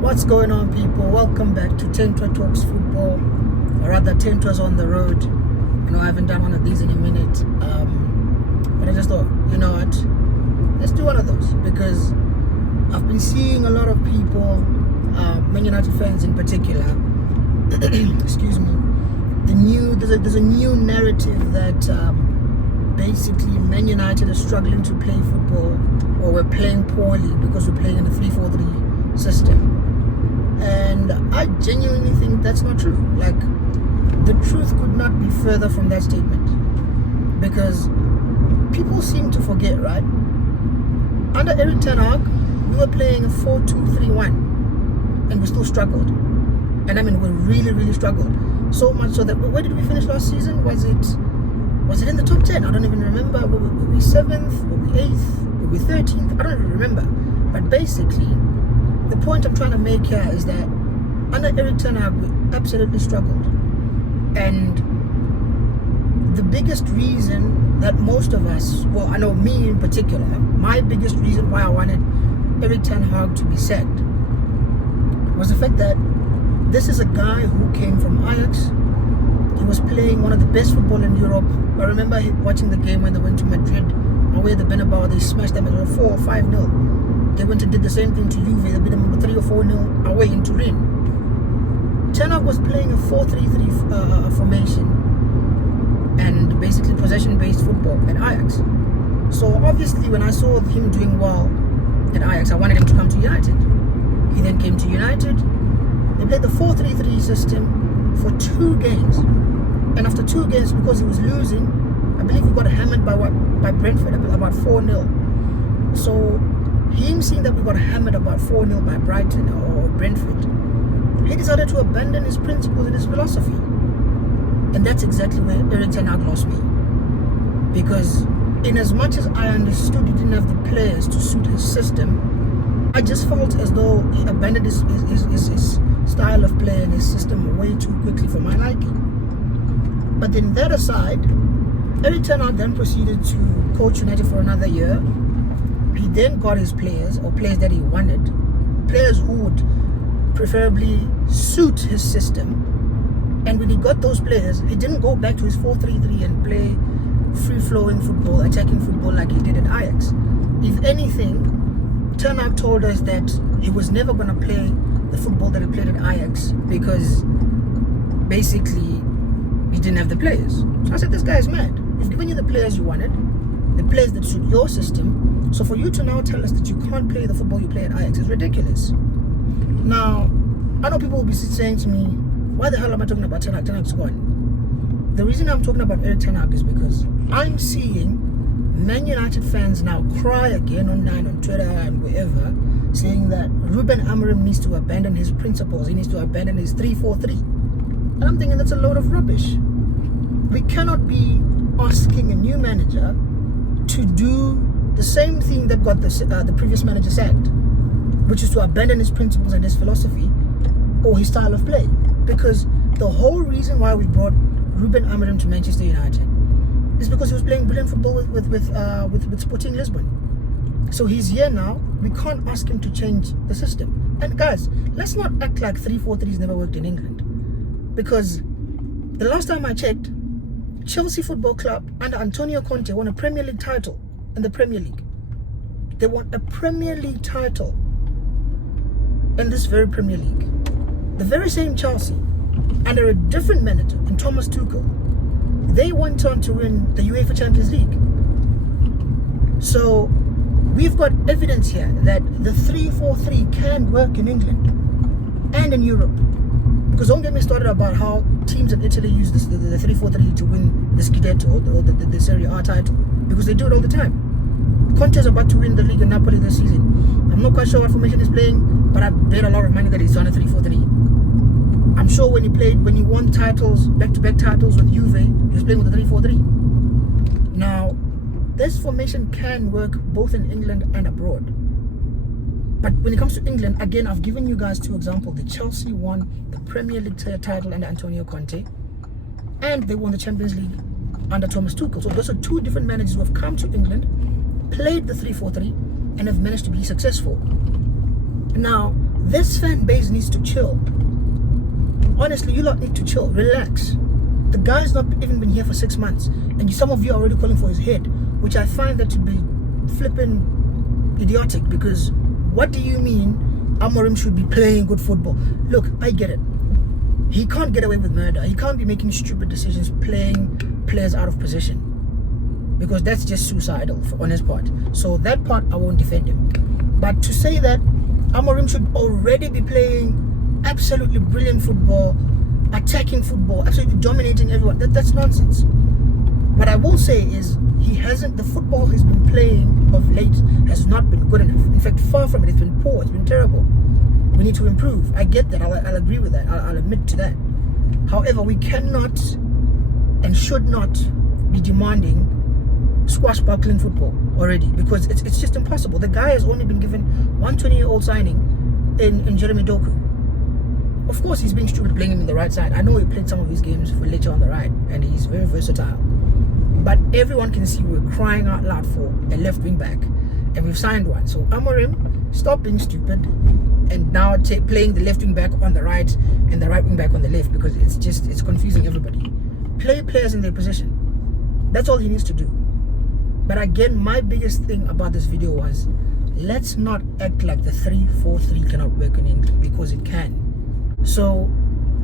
What's going on, people? Welcome back to Tentwa Talks Football, or rather Tentwa's on the road. I haven't done one of these in a minute, but I just thought, you know what, let's do one of those, because I've been seeing a lot of people, Man United fans in particular, excuse me, there's a new narrative that basically Man United are struggling to play football, or we're playing poorly because we're playing in a 3-4-3 system. And I genuinely think that's not true. Like, the truth could not be further from that statement, because people seem to forget, right? Under Erik ten Hag, we were playing a 4-2-3-1 and we still struggled. And I mean, we really struggled. So much so that, where did we finish last season? Was it in the top 10? I don't even remember. Were we 7th? Were we 8th? Were we 13th? I don't even remember. But basically, the point I'm trying to make here is that under Erik ten Hag, we absolutely struggled. And the biggest reason that most of us, well, I know me in particular, my biggest reason why I wanted Erik ten Hag to be sacked was the fact that this is a guy who came from Ajax. He was playing one of the best football in Europe. I remember watching the game when they went to Madrid, away at the Bernabeu. They smashed them at 4 or 5-0. They went and did the same thing to Juve. They beat them 3 or 4-0 away in Turin. Ten Hag was playing a 4-3-3 formation and basically possession-based football at Ajax. So obviously, when I saw him doing well at Ajax, I wanted him to come to United. He then came to United. They played the 4-3-3 system for 2 games. And after 2 games, because he was losing, I believe we got hammered by Brentford, about 4-0. So him seeing that we got hammered about 4-0 by Brighton or Brentford, he decided to abandon his principles and his philosophy. And that's exactly where Erik ten Hag lost me. Because in as much as I understood he didn't have the players to suit his system, I just felt as though he abandoned his style of play and his system way too quickly for my liking. But then that aside, Erik ten Hag then proceeded to coach United for another year. He then got his players, or players that he wanted, players who would preferably suit his system. And when he got those players, he didn't go back to his 4-3-3 and play free-flowing football, attacking football like he did at Ajax. If anything, ten Hag told us that he was never going to play the football that he played at Ajax because basically he didn't have the players. So I said, this guy is mad. He's given you the players you wanted, the players that suit your system. So for you to now tell us that you can't play the football you play at Ajax is ridiculous. Now, I know people will be saying to me, why the hell am I talking about ten Hag? Ten Hag's gone. The reason I'm talking about Erik ten Hag is because I'm seeing Man United fans now cry again online, on Twitter and wherever, saying that Ruben Amorim needs to abandon his principles. He needs to abandon his 3-4-3. And I'm thinking that's a load of rubbish. We cannot be asking a new manager to do the same thing that got the previous manager sacked, which is to abandon his principles and his philosophy or his style of play. Because the whole reason why we brought Ruben Amorim to Manchester United is because he was playing brilliant football with Sporting Lisbon. So he's here now. We can't ask him to change the system. And guys, let's not act like 3-4-3's never worked in England. Because the last time I checked, Chelsea Football Club under Antonio Conte won a Premier League title in the Premier League. They won a Premier League title in this very Premier League. The very same Chelsea, under a different manager, in Thomas Tuchel, they went on to win the UEFA Champions League. So we've got evidence here that the 3-4-3 can work in England and in Europe. Because don't get me started about how teams in Italy use the 3-4-3 to win the Scudetto or the Serie A title, because they do it all the time. Conte is about to win the league in Napoli this season. I'm not quite sure what formation he's playing, but I bet a lot of money that he's on a 3-4-3. I'm sure when he won titles, back-to-back titles with Juve, he was playing with a 3-4-3. Now, this formation can work both in England and abroad. But when it comes to England, again, I've given you guys 2 examples. The Chelsea won the Premier League title under Antonio Conte, and they won the Champions League under Thomas Tuchel. So those are 2 different managers who have come to England, played the 3-4-3, and have managed to be successful. Now, This fan base needs to chill. Honestly, you lot need to chill, relax. The guy's not even been here for 6 months, and some of you are already calling for his head, which I find that to be flipping idiotic, because what do you mean Amorim should be playing good football? Look, I get it. He can't get away with murder. He can't be making stupid decisions, playing players out of position, because that's just suicidal on his part. So that part I won't defend him. But to say that Amorim should already be playing absolutely brilliant football, attacking football, absolutely dominating everyone, that's nonsense. What I will say is the football he's been playing of late has not been good enough. In fact, far from it, it's been poor, it's been terrible. We need to improve. I get that, I'll agree with that, I'll admit to that. However, we cannot and should not be demanding swashbuckling football already, because it's just impossible. The guy has only been given one 20-year-old signing in Jeremy Doku. Of course, he's being stupid playing him in the right side. I know he played some of his games for Lecce on the right, and he's very versatile. But everyone can see we're crying out loud for a left wing back, and we've signed one. So Amorim, stop being stupid, and now playing the left wing back on the right and the right wing back on the left, because it's confusing everybody. Play players in their position. That's all he needs to do. But again, my biggest thing about this video was, let's not act like the 3-4-3 cannot work in England, because it can. So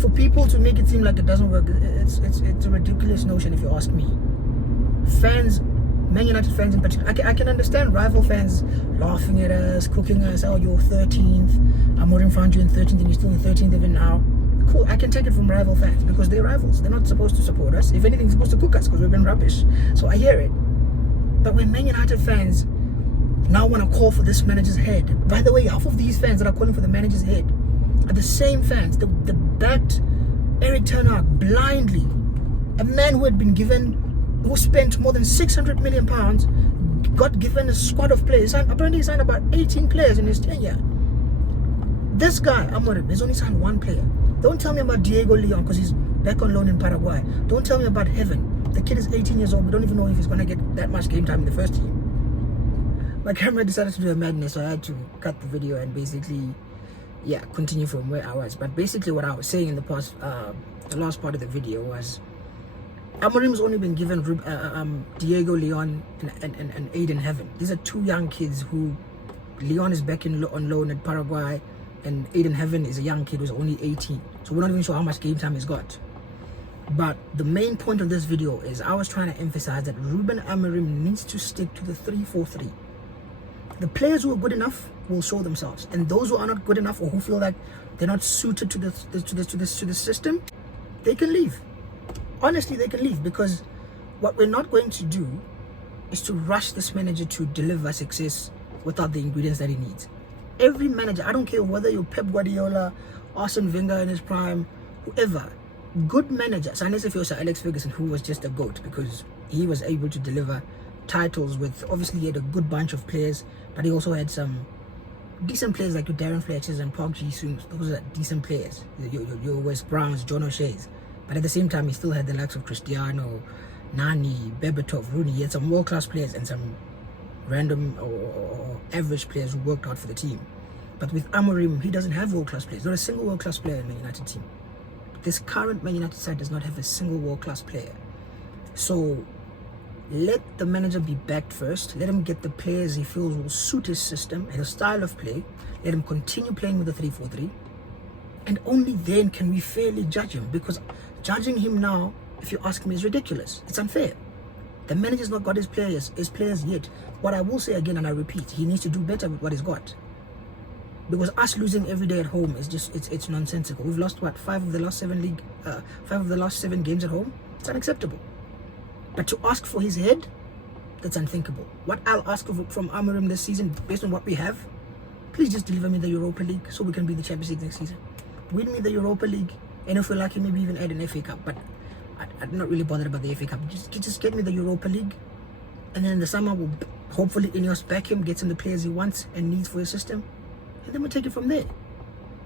for people to make it seem like it doesn't work, it's a ridiculous notion, if you ask me. Fans, Man United fans in particular, I can understand rival fans laughing at us, cooking us, oh, you're 13th, Amorim found you in 13th and you're still in 13th even now. Cool, I can take it from rival fans, because they're rivals. They're not supposed to support us. If anything, they're supposed to cook us, because we've been rubbish. So I hear it. But when Man United fans now want to call for this manager's head, by the way, half of these fans that are calling for the manager's head are the same fans that backed Eric Ten Hag blindly. A man who spent more than £600 million, got given a squad of players. Apparently he signed about 18 players in his tenure. This guy, Amorim, has only signed one player. Don't tell me about Diego Leon, because he's back on loan in Paraguay. Don't tell me about Heaven. The kid is 18 years old. We don't even know if he's going to get that much game time in the first team. My camera decided to do a madness, so I had to cut the video and basically, continue from where I was. But basically what I was saying in the last part of the video was, Amorim's only been given Diego Leon and Aiden Heaven. These are two young kids who, Leon is back on loan at Paraguay, and Aiden Heaven is a young kid who's only 18. So we're not even sure how much game time he's got. But the main point of this video is, I was trying to emphasize that Ruben Amorim needs to stick to the 3-4-3. The players who are good enough will show themselves, and those who are not good enough, or who feel like they're not suited to the system, they can leave. Honestly, they can leave, because what we're not going to do is to rush this manager to deliver success without the ingredients that he needs. Every manager, I don't care whether you're Pep Guardiola, Arsene Wenger in his prime, whoever, good managers, unless if you're Sir Alex Ferguson, who was just a goat because he was able to deliver titles with, obviously he had a good bunch of players, but he also had some decent players like your Darren Fletchers and Park Ji-sung. Those are decent players, your West Browns, John O'Shea's. But at the same time, he still had the likes of Cristiano, Nani, Berbatov, Rooney. He had some world-class players and some random or average players who worked out for the team. But with Amorim, he doesn't have world-class players. Not a single world-class player in the Man United team. This current Man United side does not have a single world-class player. So let the manager be backed first. Let him get the players he feels will suit his system and his style of play. Let him continue playing with the 3-4-3. And only then can we fairly judge him, because judging him now, if you ask me, is ridiculous. It's unfair. The manager's not got his players yet. What I will say again, and I repeat, he needs to do better with what he's got. Because us losing every day at home is just, it's nonsensical. We've lost, what, 5 of the last 7 games at home? It's unacceptable. But to ask for his head, that's unthinkable. What I'll ask from Amorim this season, based on what we have, please just deliver me the Europa League so we can be the Champions League next season. Win me the Europa League, and if we're lucky, maybe even add an FA Cup. But I'm not really bothered about the FA Cup. Just get me the Europa League, and then in the summer we'll hopefully Ineos back him, get him the players he wants and needs for his system, and then we'll take it from there.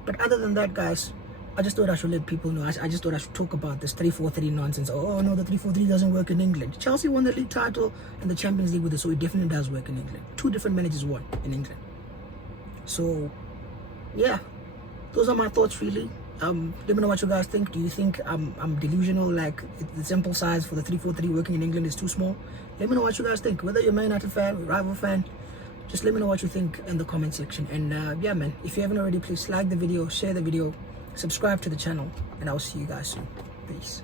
But other than that, guys, I just thought I should let people know. I just thought I should talk about this 3-4-3 nonsense. Oh no, the 3-4-3 doesn't work in England. Chelsea won the league title and the Champions League with it, so it definitely does work in England. 2 different managers won in England. So yeah, those are my thoughts really. Let me know what you guys think. Do you think I'm delusional, like the sample size for the 3-4-3 working in England is too small? Let me know what you guys think. Whether you're a Man United fan, rival fan, just let me know what you think in the comment section. And yeah man, if you haven't already, please like the video, share the video, subscribe to the channel, and I'll see you guys soon. Peace.